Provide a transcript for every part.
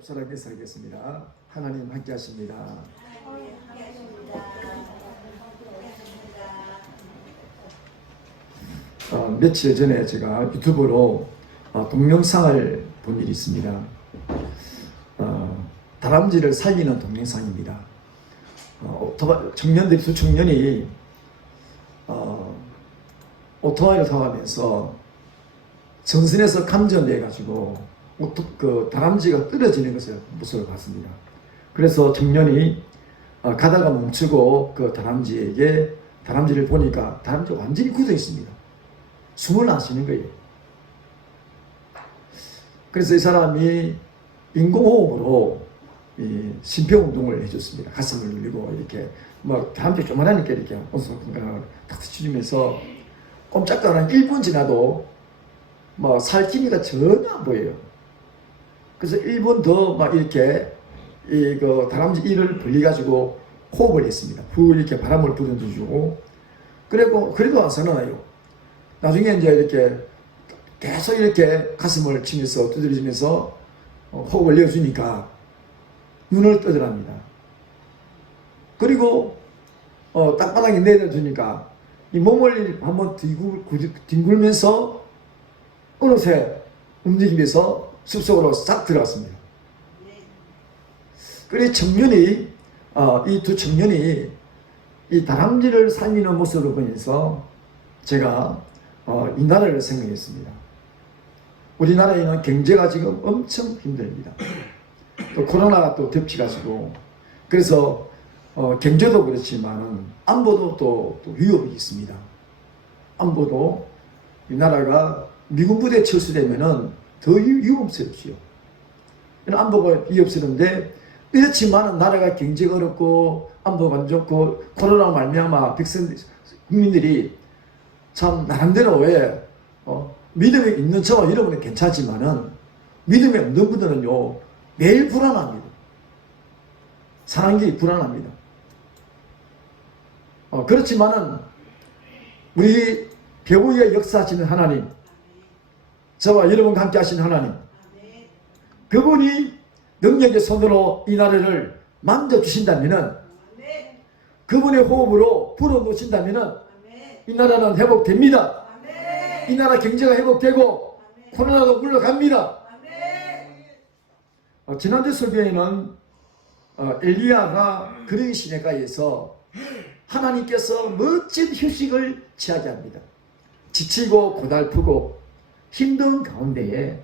엽사하게 살겠습니다. 하나님 함께 하십니다. 며칠 전에 제가 유튜브로 동영상을 본 일이 있습니다. 다람쥐를 살리는 동영상입니다. 청년들이 두 청년이 오토바이를 타가면서 전선에서 감전돼 가지고 다람쥐가 떨어지는 모습을 봤습니다. 그래서 청년이 가다가 멈추고 그 다람쥐를 보니까 다람쥐가 완전히 굳어 있습니다. 숨을 안 쉬는 거예요. 그래서 이 사람이 인공호흡으로 심폐운동을 해줬습니다. 가슴을 눌리고 이렇게 다람쥐 조만하니까 이렇게 온수건강을 탁 스치면서 꼼짝도 안 한 1분 지나도 살기미가 전혀 안 보여요. 그래서 1분 더 이렇게 다람쥐 이를 벌려가지고 호흡을 했습니다. 후 이렇게 바람을 불어주고 그래도 안 살아나요. 나중에 이제 이렇게 계속 이렇게 가슴을 치면서 두드리면서 호흡을 내어주니까 눈을 떠더랍니다. 그리고 땅바닥에 내려주니까 이 몸을 한번 뒹굴면서 어느새 움직이면서 숲속으로 싹 들어갔습니다. 그래서 이 두 청년이 이 다람쥐를 살리는 모습을 보면서 제가 이 나라를 생각했습니다. 우리나라에는 경제가 지금 엄청 힘듭니다. 또 코로나가 또 덮치가지고 그래서 경제도 그렇지만 안보도 또 위협이 있습니다. 안보도 이 나라가 미군 부대에 철수되면은 더 위험스럽지요. 안보가 위협스러운데 그렇지만 나라가 경제가 어렵고 안보가 안 좋고 코로나 말미암아 국민들이 참 나름대로 왜 믿음이 있는 저와 여러분은 괜찮지만은 믿음이 없는 분들은요 매일 불안합니다. 사는 게 불안합니다. 그렇지만은 우리 배후에 역사하시는 하나님, 저와 여러분과 함께 하시는 하나님, 그분이 능력의 손으로 이 나라를 만져주신다면은, 그분의 호흡으로 불어넣으신다면은 이 나라는 회복됩니다. 이 나라 경제가 회복되고 코로나도 물러갑니다. 지난주 설교에는 엘리야가 그런 시내가에서 하나님께서 멋진 휴식을 취하게 합니다. 지치고 고달프고 힘든 가운데에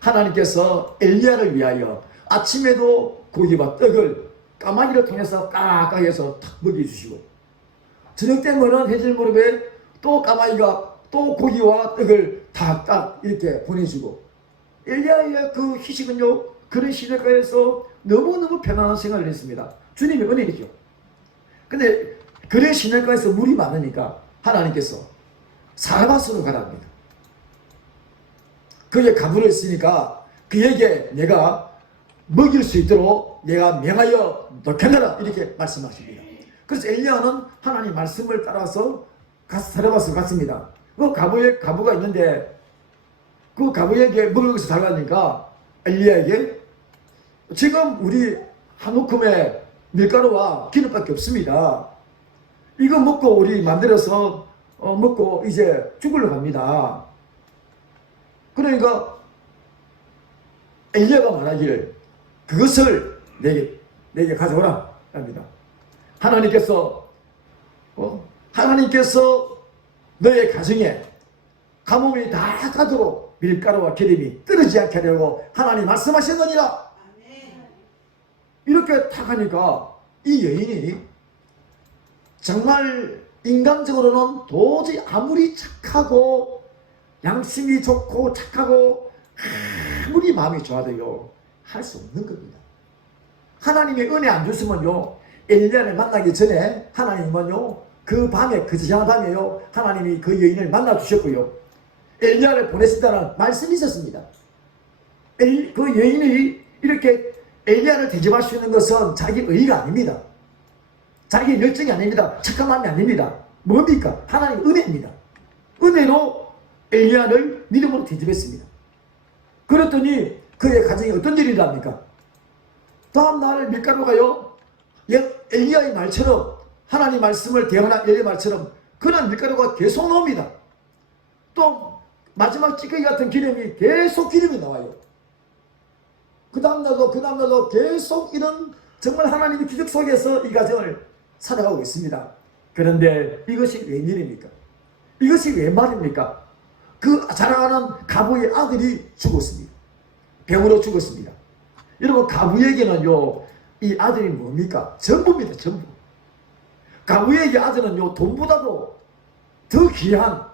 하나님께서 엘리야를 위하여 아침에도 고기와 떡을 까마귀를 통해서 까까이 해서 탁 먹여주시고 저녁 되면은 해질 무렵에 또 까마귀가 또 고기와 떡을 탁탁 이렇게 보내주고 엘리야의 그 휴식은요 그런 시내가에서 너무너무 편안한 생활을 했습니다. 주님의 은혜이죠. 근데 그런 시내가에서 물이 많으니까 하나님께서 사르밧으로 가랍니다. 그의 가부를 쓰니까 그에게 내가 먹일 수 있도록 내가 명하여 넣겠노라 이렇게 말씀하십니다. 그래서 엘리야는 하나님 말씀을 따라서 사르밧으로 갔습니다. 그 가부가 있는데 그 가부에게 먹을 것을 달라니까 엘리야에게 지금 우리 한 움큼의 밀가루와 기름밖에 없습니다. 이거 먹고 우리 만들어서 먹고 이제 죽으러 갑니다. 그러니까 엘리야가 말하기를 그것을 내게 가져오라 합니다. 하나님께서 너의 가정에 가뭄이 다 가도록 밀가루와 기름이 떨어지지 않게 하려고 하나님 말씀하셨느니라. 이렇게 탁 하니까 이 여인이 정말 인간적으로는 도저히 아무리 착하고 양심이 좋고 착하고 아무리 마음이 좋아도요 할 수 없는 겁니다. 하나님의 은혜 안 줬으면요 엘리야를 만나기 전에 하나님은요 그 밤에 그 지정한 밤에요 하나님이 그 여인을 만나 주셨고요 엘리야를 보내신다는 말씀이 있었습니다. 그 여인이 이렇게 엘리야를 대접할 수 있는 것은 자기 의의가 아닙니다. 자기 열정이 아닙니다. 착한 마음이 아닙니다. 뭡니까? 하나님 은혜입니다. 은혜로 엘리야를 믿음으로 대접했습니다. 그랬더니 그의 가정에 어떤 일이 일어납니까? 다음날 밀가루가요, 엘리야의 말처럼, 하나님 말씀을 대언한 엘리야 말처럼 그날 밀가루가 계속 나옵니다. 또 마지막 찌꺼기 같은 기름이 계속 기름이 나와요. 그 다음날도 계속 이런 정말 하나님의 기적 속에서 이 가정을 살아가고 있습니다. 그런데 이것이 웬일입니까? 이것이 왜 말입니까? 그 자랑하는 가부의 아들이 죽었습니다. 병으로 죽었습니다. 여러분, 가부에게는요, 이 아들이 뭡니까? 전부입니다. 전부. 가부에게 아들은요, 돈보다도 더 귀한,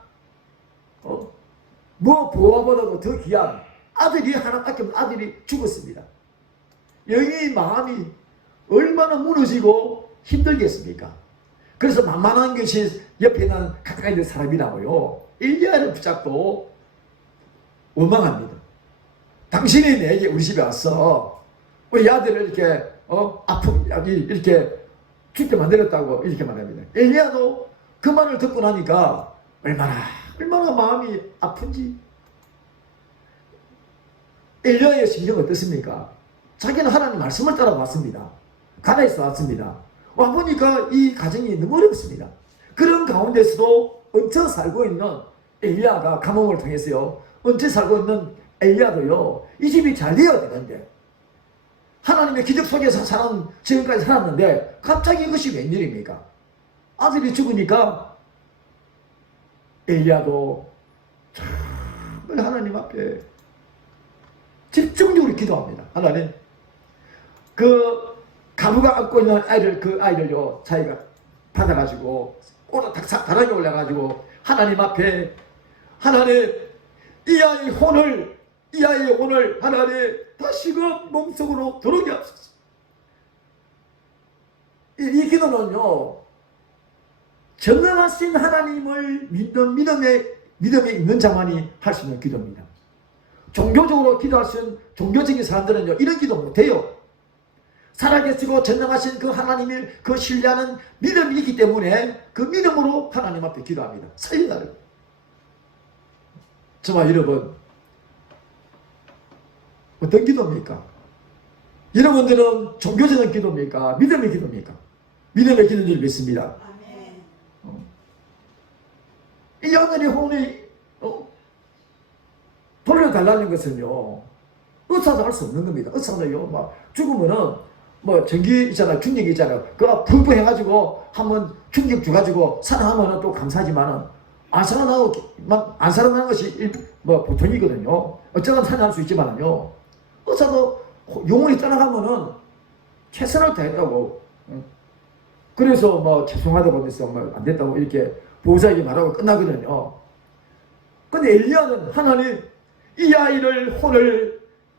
뭐 부하보다도 더 귀한 아들이 하나밖에 없는 아들이 죽었습니다. 여인의 마음이 얼마나 무너지고 힘들겠습니까? 그래서 만만한 것이 옆에 있는 가까이 있는 사람이라고요, 엘리야를 붙잡고 원망합니다. 당신이 내게 우리 집에 왔어, 우리 아들을 이렇게 아픔 이렇게 죽게 만들었다고 이렇게 말합니다. 엘리야도 그 말을 듣고 나니까 얼마나 마음이 아픈지. 엘리야의 심정은 어떻습니까? 자기는 하나님 말씀을 따라 왔습니다. 가나에서 왔습니다. 와 보니까 이 가정이 너무 어렵습니다. 그런 가운데서도 얹혀 살고 있는 엘리야가 감옥을 통해서요, 얹혀 살고 있는 엘리야도요, 이 집이 잘 되어야 되는데, 하나님의 기적 속에서 지금까지 살았는데 갑자기 이것이 웬일입니까? 아들이 죽으니까 엘리야도 정말 하나님 앞에 집중적으로 기도합니다. 하나님, 그 가부가 안고 있는 아이를, 그 아이를요, 자기가 받아가지고 다락에 올라가지고 하나님 앞에, 하나님, 이 아이의 혼을 하나님 다시금 몸속으로 들어오게 하소서. 이 기도는요, 전능하신 하나님을 믿는 믿음에 있는 자만이 할 수 있는 기도입니다. 종교적으로 기도할 수 있는 종교적인 사람들은요, 이런 기도 못해요. 살아계시고 전능하신 그 하나님을 그 신뢰하는 믿음이 있기 때문에 그 믿음으로 하나님 앞에 기도합니다. 살려달라고. 저와 여러분, 어떤 기도입니까? 여러분들은 종교적인 기도입니까? 믿음의 기도입니까? 믿음의 기도인 줄 믿습니다. 이 아들의 혼이 돌려달라는 것은요, 의사도 할 수 없는 겁니다. 의사도요, 막 죽으면은 뭐 전기 있잖아요, 중력이 있잖아요. 그거 펑펑 해가지고 한번 충격 줘가지고 살아나면은 또 감사하지만은 안 살아나는 것이 뭐 보통이거든요. 어쩌면 살아날 수 있지만은요, 의사도 영혼이 떠나가면은 최선을 다했다고, 그래서 뭐 죄송하다고 하면서 뭐 안 됐다고 이렇게 보호자에게 말하고 끝나거든요. 근데 엘리야는 하나님, 이 아이를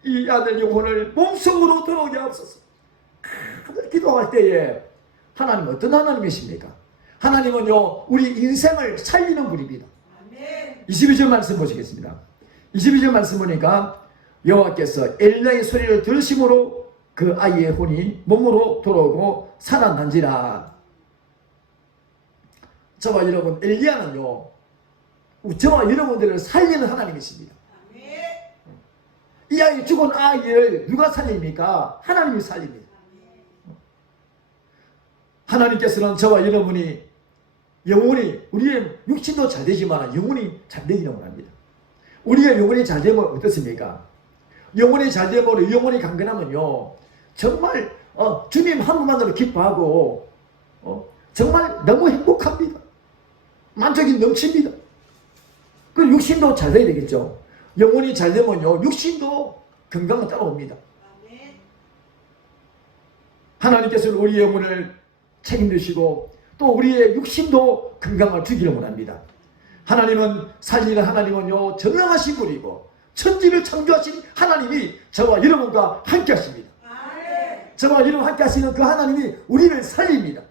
이 아들 영혼을 몸속으로 들어오게 하옵소서. 기도할 때에 하나님 어떤 하나님이십니까? 하나님은요, 우리 인생을 살리는 분입니다. 22절 말씀 보시겠습니다. 22절 말씀 보니까 여호와께서 엘리야의 소리를 들으심으로 그 아이의 혼이 몸으로 돌아오고 살아난지라. 저와 여러분, 엘리야는요, 저와 여러분들을 살리는 하나님이십니다. 이 아이, 죽은 아이를 누가 살립니까? 하나님이 살립니다. 하나님께서는 저와 여러분이 영혼이, 우리의 육신도 잘 되지만 영혼이 잘 되기를 원합니다. 우리가 영혼이 잘 되면 어떻습니까? 영혼이 잘 되면, 영혼이 강건하면요, 정말 주님 한 분만으로 기뻐하고 정말 너무 행복합니다. 만족이 넘칩니다. 그 육신도 잘 돼야 되겠죠. 영혼이 잘 되면요, 육신도 건강을 따라옵니다. 하나님께서는 우리 영혼을 책임지시고 또 우리의 육신도 건강을 주기를 원합니다. 하나님은, 살리는 하나님은요, 전능하신 분이고 천지를 창조하신 하나님이 저와 여러분과 함께 하십니다. 저와 여러분 함께 하시는 그 하나님이 우리를 살립니다.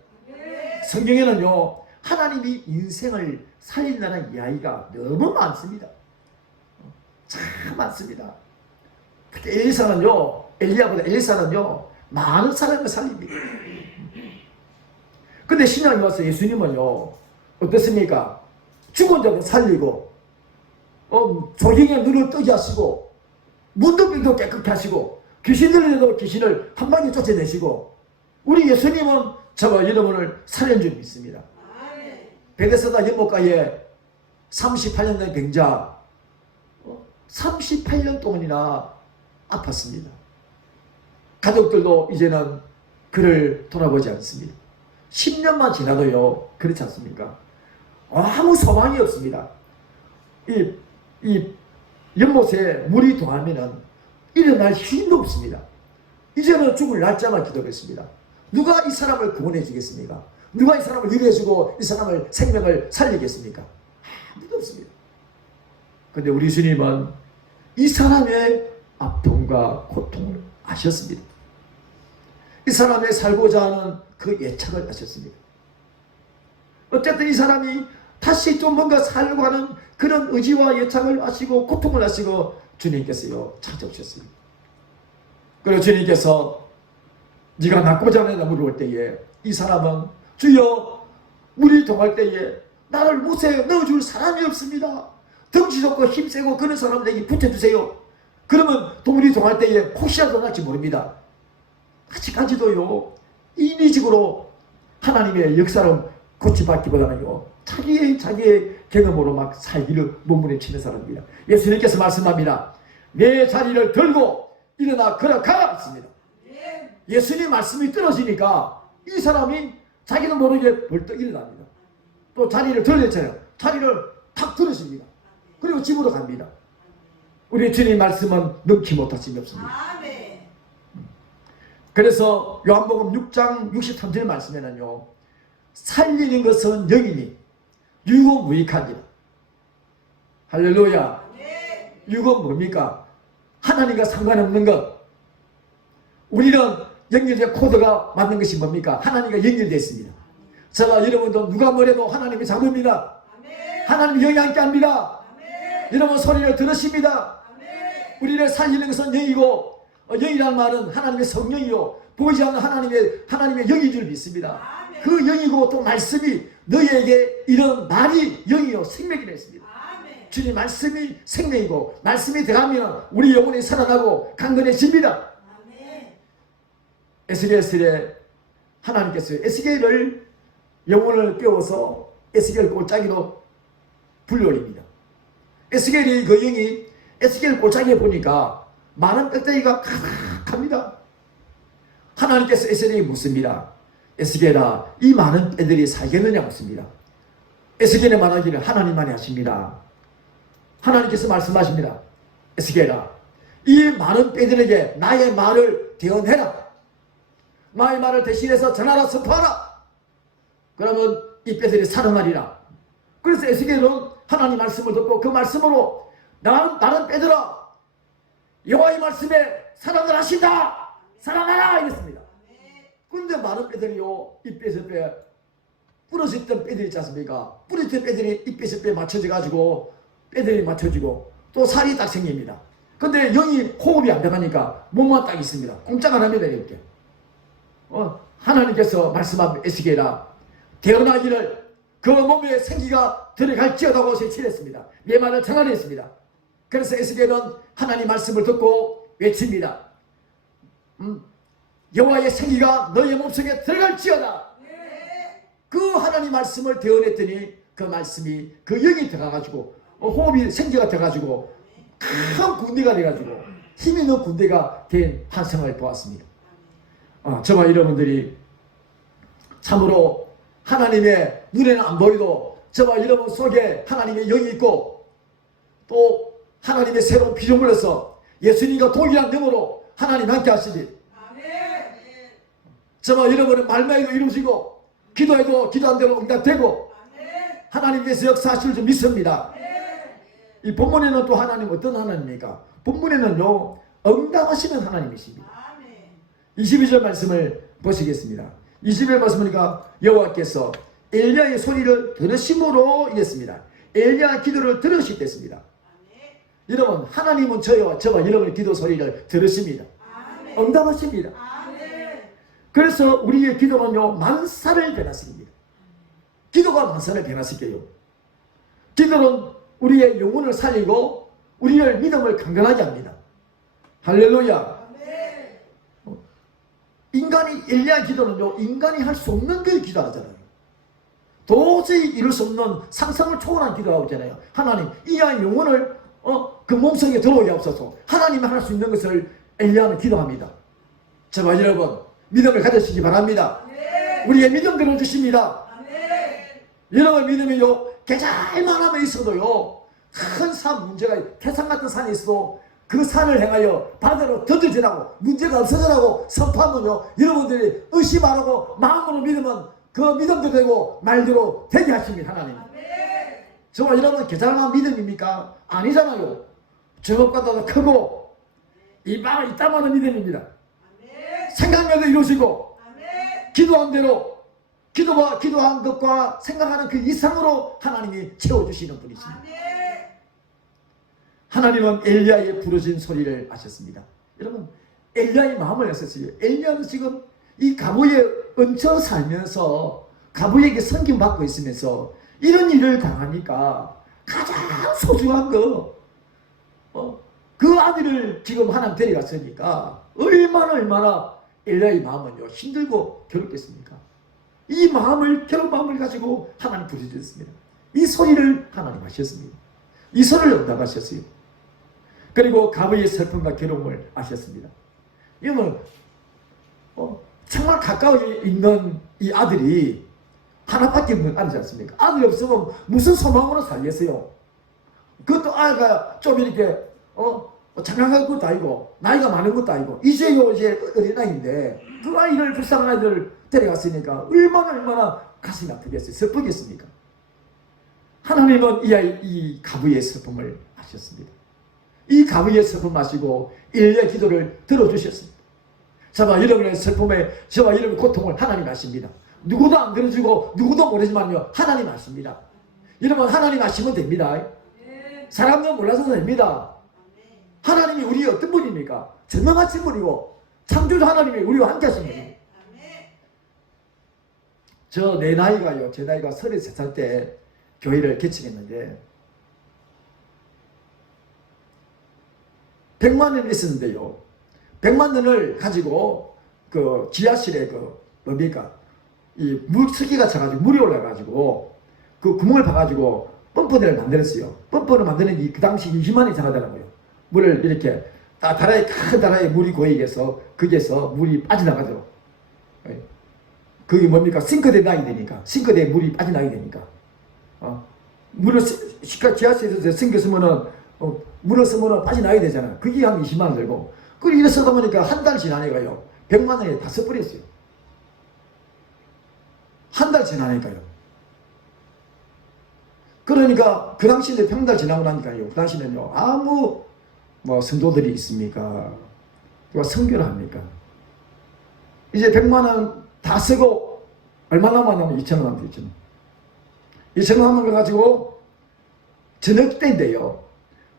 성경에는요, 하나님이 인생을 살린다는 이야기가 너무 많습니다. 참 많습니다. 특히 엘리야보다 엘리사는요, 많은 사람을 살립니다. 근데 신약에 와서 예수님은요, 어떻습니까? 죽은 자도 살리고, 조경의 눈을 뜨게 하시고, 문둥병도 깨끗게 하시고, 귀신 들려도 귀신을 한 방에 쫓아내시고, 우리 예수님은 저와 여러분을 살린 줄 믿습니다. 베데스다 연못가에 38년 된 병자 38년 동안이나 아팠습니다. 가족들도 이제는 그를 돌아보지 않습니다. 10년만 지나도요, 그렇지 않습니까? 아무 소망이 없습니다. 이 연못에 물이 동하면은 일어날 힘도 없습니다. 이제는 죽을 날짜만 기도했습니다. 누가 이 사람을 구원해 주겠습니까? 누가 이 사람을 위로해주고 이 사람을 생명을 살리겠습니까? 아무도 없습니다. 그런데 우리 주님은 이 사람의 아픔과 고통을 아셨습니다. 이 사람의 살고자 하는 그 예측을 아셨습니다. 어쨌든 이 사람이 다시 좀 뭔가 살려고 하는 그런 의지와 예측을 아시고 고통을 아시고 주님께서요 찾아오셨습니다. 그리고 주님께서 네가 낫고자 하느냐 물어볼 때에 이 사람은 주여 물이 동할 때에 나를 못에 넣어줄 사람이 없습니다. 덩치 좋고 힘세고 그런 사람에게 붙여주세요. 그러면 물이 동할 때에 혹시라도 날지 모릅니다. 아직까지도요 인위적으로 하나님의 역사를 고치받기보다는요 자기의 경험으로 막 살기를 몸부림치는 사람입니다. 예수님께서 말씀합니다. 내 자리를 들고 일어나 걸어가라 했습니다. 예수님 말씀이 떨어지니까 이 사람이 자기도 모르게 벌떡 일어납니다. 또 자리를 들었잖아요. 자리를 탁 들으십니다. 그리고 집으로 갑니다. 우리 주님 말씀은 넣지 못하심이 없습니다. 그래서 요한복음 6장 63절 말씀에는요 살리는 것은 영이니 유고무익하니라. 할렐루야. 유고 뭡니까? 하나님과 상관없는 것. 우리는 연결된 코드가 맞는 것이 뭡니까? 하나님과 연결되어 있습니다. 저와 여러분도 누가 뭐래도 하나님이 잡습니다. 하나님이 영향있게 합니다. 여러분 소리를 들으십니다. 우리를 살리는 것은 영이고 영이라는 말은 하나님의 성령이요 보이지 않는 하나님의 영인 줄 믿습니다. 그 영이고 또 말씀이 너희에게 이런 말이 영이요 생명이라 했습니다. 주님 말씀이 생명이고 말씀이 들어가면 우리 영혼이 살아나고 강건해집니다. 에스겔에 하나님께서 에스겔을 영혼을 깨워서 에스겔 골짜기로 불러올립니다. 에스겔이 그 영이 에스겔 골짜기에 보니까 많은 뼈대기가 가득합니다. 하나님께서 에스겔에게 묻습니다. 에스겔아 이 많은 뼈들이 살겠느냐 묻습니다. 에스겔의 말하기를 하나님만이 하십니다. 하나님께서 말씀하십니다. 에스겔아 이 많은 뼈들에게 나의 말을 대언해라. 나의 말을 대신해서 전하라 선포하라. 그러면 이 뼈들이 살아나리라. 그래서 에스겔은 하나님 말씀을 듣고 그 말씀으로 나는 뼈들아 여호와의 말씀에 살아나라 하신다. 살아나라 이랬습니다. 그런데 많은 뼈들이요 이 뼈에서 뼈 부러졌던 뼈들이 있지 않습니까? 부러졌던 뼈들이 이 뼈에서 뼈에 맞춰져 가지고 뼈들이 맞춰지고 또 살이 딱 생깁니다. 근데 영이 호흡이 안 되니까 몸만 딱 있습니다. 꼼짝 안 합니다. 이렇게 하나님께서 말씀한 에스겔아 태어나기를 그 몸에 생기가 들어갈지어다고 세치했습니다. 내 말을 전하려 했습니다. 그래서 에스겔은 하나님 말씀을 듣고 외칩니다. 여호와의 생기가 너의 몸속에 들어갈지어다. 그 하나님 말씀을 대언했더니 그 말씀이 그 영이 들어가가지고 호흡이 생기가 돼가지고 큰 군대가 돼가지고 힘 있는 군대가 된 환상을 보았습니다. 저와 여러분들이 참으로 하나님의 눈에는 안 보이도 저와 여러분 속에 하나님의 영이 있고 또 하나님의 새로운 피조물로서 예수님과 동일한 능으로 하나님 함께 하시니 저와 여러분은 말만 해도 이루어지고 기도해도 기도한 대로 응답되고 하나님께서 역사하실 줄 믿습니다. 이 본문에는 또 하나님 어떤 하나님입니까? 본문에는요 응답하시는 하나님이십니다. 22절 말씀을 보시겠습니다. 21절 말씀이니까 여호와께서 엘리야의 소리를 들으심으로 이랬습니다. 엘리야 기도를 들으시겠습니다. 여러분 하나님은 저와 여러분의 기도 소리를 들으십니다. 응답하십니다. 그래서 우리의 기도는요 만사를 변화시킵니다. 기도가 만사를 변화시켜요. 기도는 우리의 영혼을 살리고 우리의 믿음을 강건하게 합니다. 할렐루야. 인간이 엘리야 기도는요, 인간이 할 수 없는 걸 기도하잖아요. 도저히 이룰 수 없는 상상을 초월한 기도하고 있잖아요. 하나님, 이 아이 영혼을 그 몸속에 들어오게 하옵소서. 하나님이 할 수 있는 것을 엘리야는 기도합니다. 제발 여러분 믿음을 가지시기 바랍니다. 우리의 믿음 들어주십니다. 여러분 믿음이요, 계절만 하면 있어도요, 큰 산 문제가, 태산 같은 산이 있어도 그 산을 향하여 바다로 던져지라고, 문제가 없어지라고 선포하면요, 여러분들이 의심 안 하고 마음으로 믿으면 그 믿음도 되고 말대로 되게 하십니다. 하나님. 정말 여러분 계절만 믿음입니까? 아니잖아요. 저것보다 크고 이따만한 믿음입니다. 생각력도 이루시고 기도한 대로 기도한 것과 생각하는 그 이상으로 하나님이 채워주시는 분이십니다. 하나님은 엘리야의 부르짖은 소리를 아셨습니다. 여러분 엘리야의 마음을 아셨어요. 엘리야는 지금 이 가부에 얹혀 살면서 가부에게 섬김받고 있으면서 이런 일을 당하니까 가장 소중한 그 아들을 지금 하나님 데려갔으니까 얼마나 엘리야의 마음은요 힘들고 괴롭겠습니까? 이 괴로운 마음을 가지고 하나님 부르짖었습니다. 이 소리를 하나님 하셨습니다. 이 소리를 응답하셨어요. 그리고 가부의 슬픔과 괴로움을 아셨습니다. 이러면 정말 가까이 있는 이 아들이 하나밖에 없는 아들이지 않습니까? 아들이 없으면 무슨 소망으로 살겠어요? 그것도 아이가 좀 이렇게 장가갈 것도 아니고 나이가 많은 것도 아니고 이제 어린아이인데 그 아이를, 불쌍한 아이들을 데려갔으니까 얼마나 가슴이 아프겠어요? 슬프겠습니까? 하나님은 이 가부의 슬픔을 아셨습니다. 이 가부의 슬픔 아시고 엘리야의 기도를 들어주셨습니다. 저와 여러분의 슬픔에, 저와 여러분의 고통을 하나님 아십니다. 누구도 안 들어주고 누구도 모르지만요, 하나님 아십니다. 여러분 하나님 아시면 됩니다. 사람들은 몰라서도 됩니다. 하나님이 우리 어떤 분입니까? 전능하신 분이고 창조주 하나님이 우리와 함께 하신 분이에요. 제 나이가 33살 때 교회를 개척했는데 100만 원이 있었는데요, 100만 원을 가지고 그 지하실에 이 물수기가 차가지고 물이 올라가지고 그 구멍을 파가지고 펌프대를 만들었어요. 펌프를 만드는 게 그 당시 20만 원이 차가더라고요. 물을 이렇게 큰 다라에 물이 고이게서 거기에서 물이 빠져나가죠. 그게 뭡니까? 싱크대에 나게 되니까, 싱크대에 물이 빠져나게 되니까 물을 지하실에서 싱크 쓰면은 물을 쓰면은 빠져나게 되잖아요. 그게 한 20만 원 들고, 그걸 이래 쓰다 보니까 한 달 지나니까요 100만 원에 다 써버렸어요. 한 달 지나니까요. 그러니까 그 당시에 평달 지나고 나니까요, 그 당시에는요 아무 성도들이 있습니까? 누가 선교를 합니까? 이제 100만 원 다 쓰고 얼마 남았냐면 2,000원 남았죠. 2,000원 남은 거 가지고 저녁 때인데요,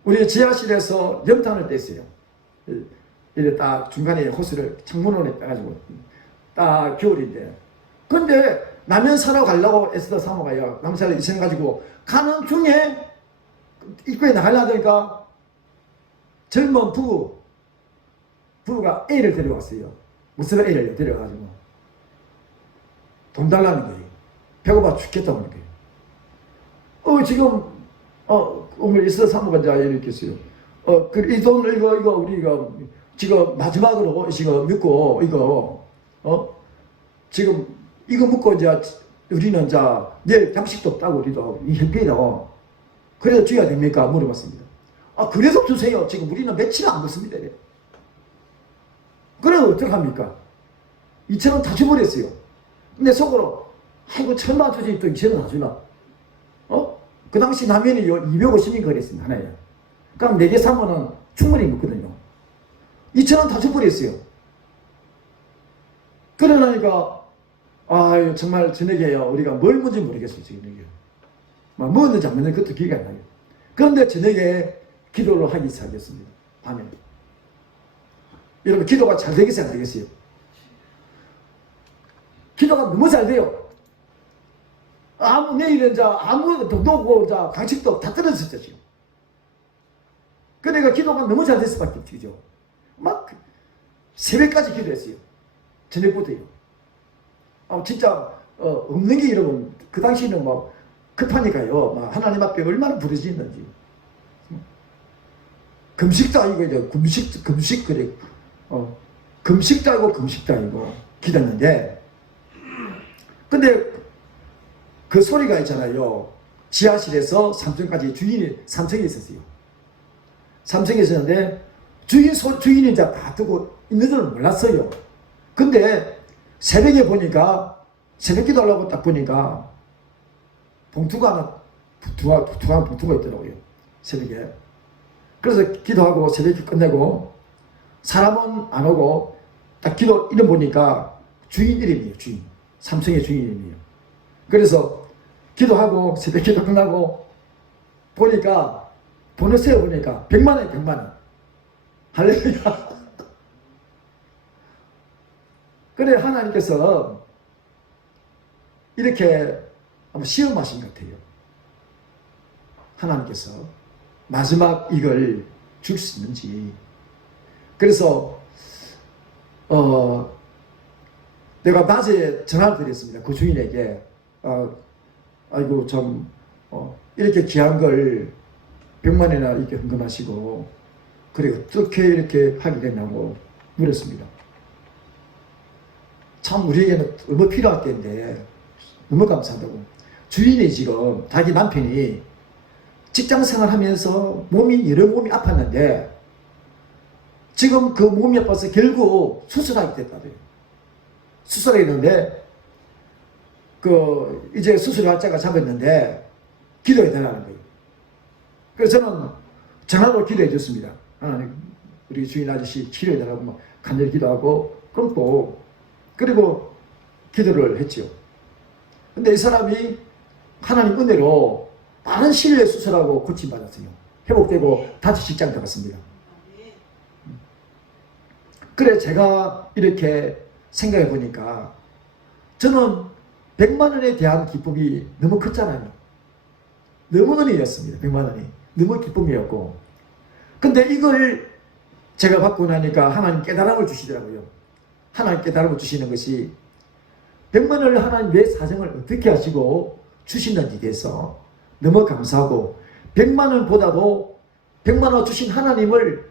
우리 지하실에서 연탄을 뗐어요. 이래 딱 중간에 호스를 창문으로 빼가지고 딱 겨울인데, 근데 라면 사러 가려고 애쓰다 사모가요, 남사를 2,000원 가지고 가는 중에 입구에 나가려니까 젊은 부부가 애를 데려왔어요. 무슨 애를 데려가지고 돈 달라는 거예요. 배고파 죽겠다는 거예요. 지금 오늘 있어서 사모가 이제 이렇게 했어요. 이 돈을 이거 우리가 지금 마지막으로 지금 믿고 지금 이거 먹고 이제 우리는 이제 내일 장식도 없다고 우리도 이 형편이라고 그래서 줘야 됩니까? 물어봤습니다. 그래서 주세요. 지금 우리는 며칠 안 먹습니다. 그래서 어떡합니까? 2,000원 다 줘버렸어요. 근데 속으로 아이고 1,000원 주지 또 2,000원 안 주나? 그 당시 라면이 250원 거래했습니다. 하나에. 그럼 4개 사면은 충분히 먹거든요. 2,000원 다 줘버렸어요. 그러니까 정말 저녁에요, 우리가 뭘 먹는지 모르겠어요. 지금 뭐 먹었는지 안 먹는지 그것도 기억이 안 나요. 그런데 저녁에 기도를 하기 시작했습니다. 밤에. 여러분 기도가 잘 되겠어요, 안 되겠어요? 기도가 너무 잘 돼요. 내일은 아무것도 놓고 간식도 다 떨어졌죠 지금. 그러니까 기도가 너무 잘 될 수밖에 없죠. 막 새벽까지 기도했어요. 저녁부터요. 진짜 없는 게 여러분 그 당시에는 뭐 급하니까요. 막 하나님 앞에 얼마나 부르짖는지. 금식도 아니고 이제 금식 그래. 금식도 아니고 금식도 아니고 기도했는데, 근데 그 소리가 있잖아요. 지하실에서 3층까지 주인이 3층에 있었어요. 3층에 있었는데 주인이 이제 다 뜨고 있는 줄은 몰랐어요. 근데 새벽에 보니까, 새벽 기도하려고 딱 보니까 봉투가 있더라고요. 새벽에. 그래서 기도하고 새벽에 끝내고 사람은 안 오고 딱 기도 이름 보니까 주인 이름이에요. 주인. 3층의 주인 이름이에요. 그래서 기도하고 새벽 기도 끝나고 보니까 돈을 세어보니까 100만 원이에요. 100만 원. 할렐루야. 그래 하나님께서 이렇게 시험하신 것 같아요. 하나님께서 마지막 이걸 줄 수 있는지. 그래서 내가 낮에 전화를 드렸습니다. 그 주인에게 아이고 좀 이렇게 귀한 걸 100만 원이나 이렇게 헌금하시고 그래 어떻게 이렇게 하게 됐냐고 물었습니다. 참 우리에게는 너무 필요할 때인데 너무 감사하다고. 주인이 지금 자기 남편이 직장생활 하면서 여러 몸이 아팠는데 지금 그 몸이 아파서 결국 수술하게 됐다고요. 수술했는데 이제 수술 날짜가 잡았는데 기도해 달라는 거예요. 그래서 저는 전화로 기도해 줬습니다. 우리 주인 아저씨 치료해 달라고 막 간절히 기도하고 끊고 그리고 기도를 했죠. 근데 이 사람이 하나님 은혜로 빠른 시일 내에 수술하고 고침받았어요. 회복되고 다시 직장 들어갔습니다. 그래 제가 이렇게 생각해 보니까 저는 100만 원에 대한 기쁨이 너무 컸잖아요. 너무 은혜였습니다. 100만 원이. 너무 기쁨이었고. 근데 이걸 제가 받고 나니까 하나님 깨달음을 주시더라고요. 하나님 깨달음을 주시는 것이 100만 원을 하나님 내 사정을 어떻게 하시고 주시는지에 대해서 너무 감사하고 100만 원보다도 100만 원 주신 하나님을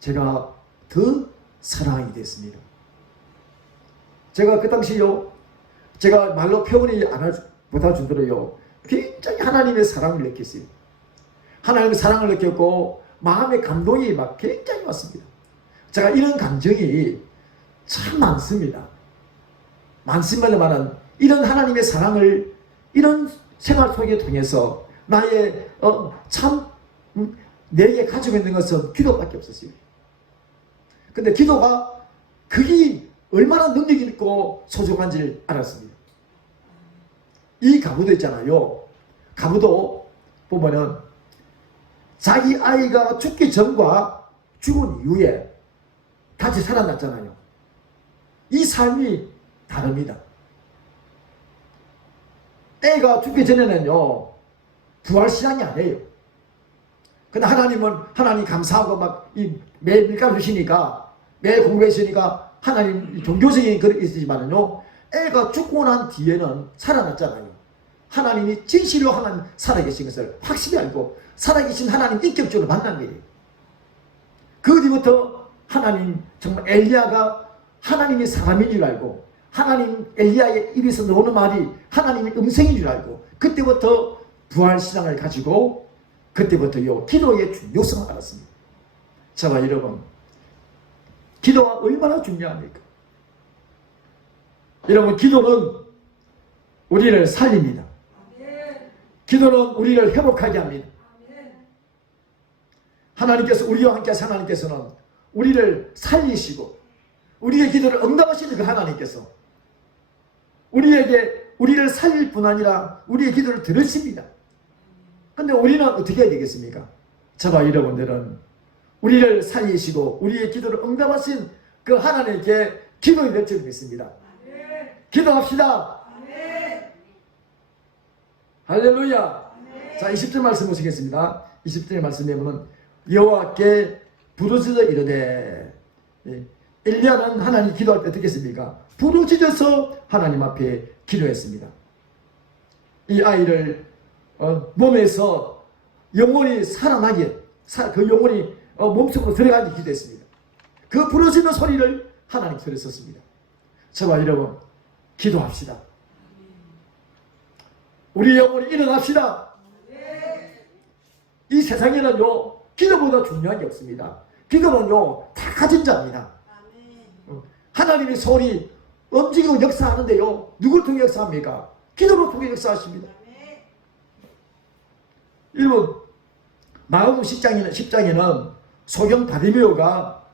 제가 더 사랑하게 됐습니다. 제가 그 당시요, 제가 말로 표현이 못할 정도로요, 굉장히 하나님의 사랑을 느꼈어요. 하나님의 사랑을 느꼈고 마음의 감동이 막 굉장히 왔습니다. 제가 이런 감정이 참 많습니다. 많습니다만은 이런 하나님의 사랑을 이런 생활 속에 통해서 나의 내게 가지고 있는 것은 기도밖에 없었어요. 근데 기도가 그게 얼마나 능력이 있고 소중한지를 알았습니다. 이 가부도 있잖아요. 가부도 보면은 자기 아이가 죽기 전과 죽은 이후에 다시 살아났잖아요. 이 삶이 다릅니다. 애가 죽기 전에는요, 부활신앙이 아니에요. 근데 하나님 감사하고 막 매일 밀가루 주시니까, 매일 공부해 주시니까 하나님 종교적인 그런 게 있으지만은요, 애가 죽고 난 뒤에는 살아났잖아요. 하나님이 진실로 하나님 살아계신 것을 확실히 알고 살아계신 하나님 인격적으로 만난 거예요. 그 뒤부터 하나님 정말 엘리야가 하나님의 사람인 줄 알고 하나님 엘리야의 입에서 나오는 말이 하나님의 음성인 줄 알고 그때부터 부활신앙을 가지고 그때부터요 기도의 중요성을 알았습니다. 저와 여러분, 기도가 얼마나 중요합니까? 여러분, 기도는 우리를 살립니다. 기도는 우리를 회복하게 합니다. 하나님께서 우리와 함께 하신 하나님께서는 우리를 살리시고 우리의 기도를 응답하시는 그 하나님께서 우리를 살릴 뿐 아니라 우리의 기도를 들으십니다. 근데 우리는 어떻게 해야 되겠습니까? 저와 여러분들은 우리를 살리시고 우리의 기도를 응답하신 그 하나님께 기도의 맺음이 있습니다. 기도합시다. 할렐루야. 자, 20절 말씀 보시겠습니다. 20절 말씀에 보면 여호와께 부르짖어 이르되 엘리야는 하나님 기도할 때 어떻게 했습니까? 부르짖어서 하나님 앞에 기도했습니다. 이 아이를 몸에서 영혼이 살아나게, 그 영혼이 몸속으로 들어가게 기도했습니다. 그 부르짖는 소리를 하나님 들으셨습니다. 저와 여러분, 기도합시다. 우리 영혼이 일어납시다. 이 세상에는요, 기도보다 중요한 게 없습니다. 기도는요, 다 가진 자입니다. 하나님의 손이 움직이고 역사하는데요, 누굴 통해 역사합니까? 기도로 통해 역사하십니다. 여러분, 마가복음 10장에는 소경 바디메오가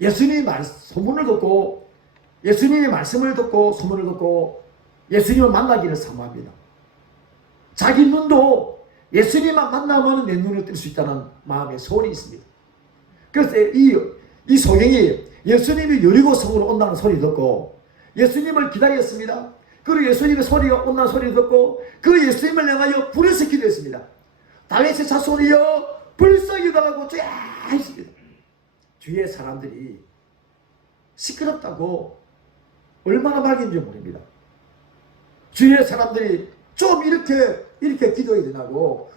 예수님의 소문을 듣고, 예수님의 말씀을 듣고 소문을 듣고 예수님을 만나기를 사모합니다. 자기 눈도 예수님만 만나면 내 눈을 뜰 수 있다는 마음의 소원이 있습니다. 그래서 이 소경이 예수님이 여리고 성으로 온다는 소리 듣고 예수님을 기다렸습니다. 그리고 예수님의 소리가 온다는 소리를 듣고 그 예수님을 향하여 불에서 기도했습니다. 다윗의 자손이여 불쌍히 달라고 쫙 했습니다. 주위의 사람들이 시끄럽다고 얼마나 밝은지 모릅니다. 주위의 사람들이 좀 이렇게 기도해야 되나고,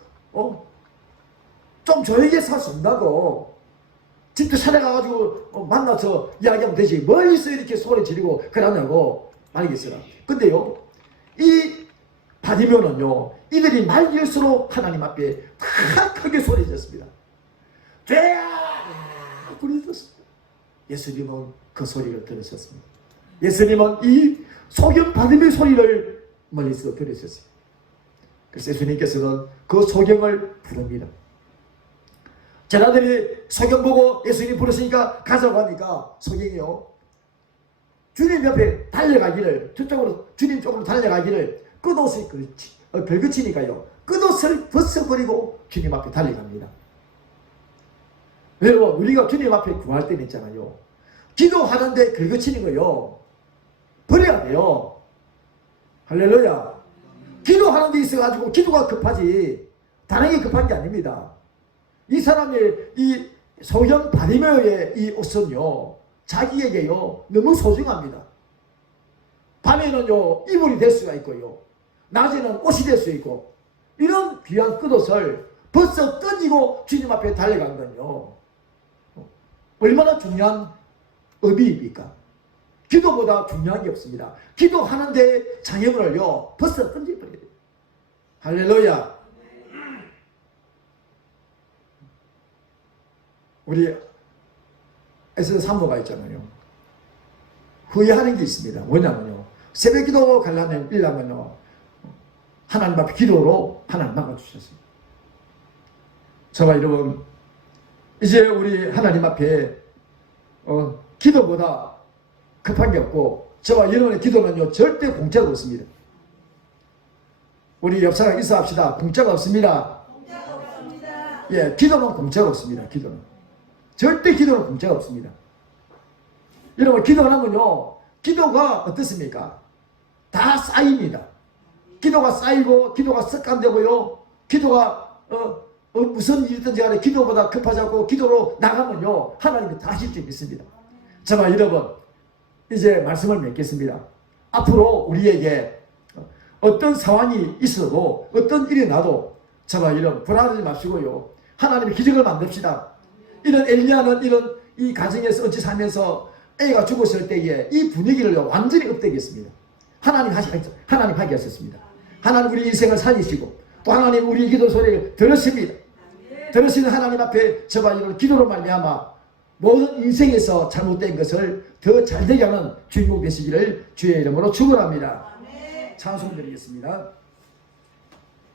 좀 조용히 살 수 없다고, 집도 찾아가가지고 만나서 이야기하면 되지. 멀리서 이렇게 소리 지르고 그러냐고 말겠어라. 근데요, 이 바디메오는요, 이들이 말릴수록 하나님 앞에 크게 소리 질렀습니다. 죄야! 부르셨습니다. 예수님은 그 소리를 들으셨습니다. 예수님은 이 소경 바디메오의 소리를 멀리서 들으셨어요. 그래서 예수님께서는 그 소경을 부릅니다. 제자들이 소경 보고 예수님 부르시니까 가자고 하니까 소경이요, 주님 옆에 달려가기를, 저쪽으로, 주님 쪽으로 달려가기를 끝옷을 긁으치니까요, 끝옷을 벗어버리고 주님 앞에 달려갑니다. 여러분, 우리가 주님 앞에 구할 때는 있잖아요, 기도하는데 긁으치는 거요, 버려야 돼요. 할렐루야. 기도하는 데 있어가지고 기도가 급하지 다른 게 급한 게 아닙니다. 이 사람의 이 소경 바디메오의 이 옷은요, 자기에게요 너무 소중합니다. 밤에는요 이불이 될 수가 있고요, 낮에는 옷이 될 수 있고, 이런 귀한 끝옷을 벌써 던지고 주님 앞에 달려간 건요, 얼마나 중요한 의미입니까? 기도보다 중요한 게 없습니다. 기도하는데 장애물을요 벌써 던져버려야 돼요. 할렐루야. 우리 에스더 산모가 있잖아요. 후회하는 게 있습니다. 뭐냐면요, 새벽 기도 일려면요 하나님 앞에 기도로 하나님 막아주셨습니다. 저와 여러분, 이제 우리 하나님 앞에 기도보다 급한 게 없고, 저와 여러분의 기도는요 절대 공짜가 없습니다. 우리 옆 사람 인사합시다. 공짜가 없습니다. 공짜가 없습니다. 예, 기도는 공짜가 없습니다. 기도는 절대 기도는 공짜가 없습니다. 여러분, 기도하면요, 기도가 어떻습니까? 다 쌓입니다. 기도가 쌓이고 기도가 습관되고요, 기도가 무슨 일이든지 간에 기도보다 급하지 않고 기도로 나가면요 하나님이 다 하실 수 있습니다. 저와 여러분, 이제 말씀을 맺겠습니다. 앞으로 우리에게 어떤 상황이 있어도, 어떤 일이 나도 저와 여러분 불안하지 마시고요, 하나님의 기적을 만듭시다. 이런 엘리야는 이 가정에서 어찌 살면서 애가 죽었을 때에 이 분위기를 완전히 엎드리겠습니다. 하나님 하게 하셨습니다. 하나님 우리 인생을 살리시고, 또 하나님 우리 기도 소리를 들으십니다. 들으시는 하나님 앞에 저와 여러분 기도로 말미암아 모든 인생에서 잘못된 것을 더 잘되게 하는 주인공 되시기를 주의 이름으로 축원합니다. 찬송 드리겠습니다.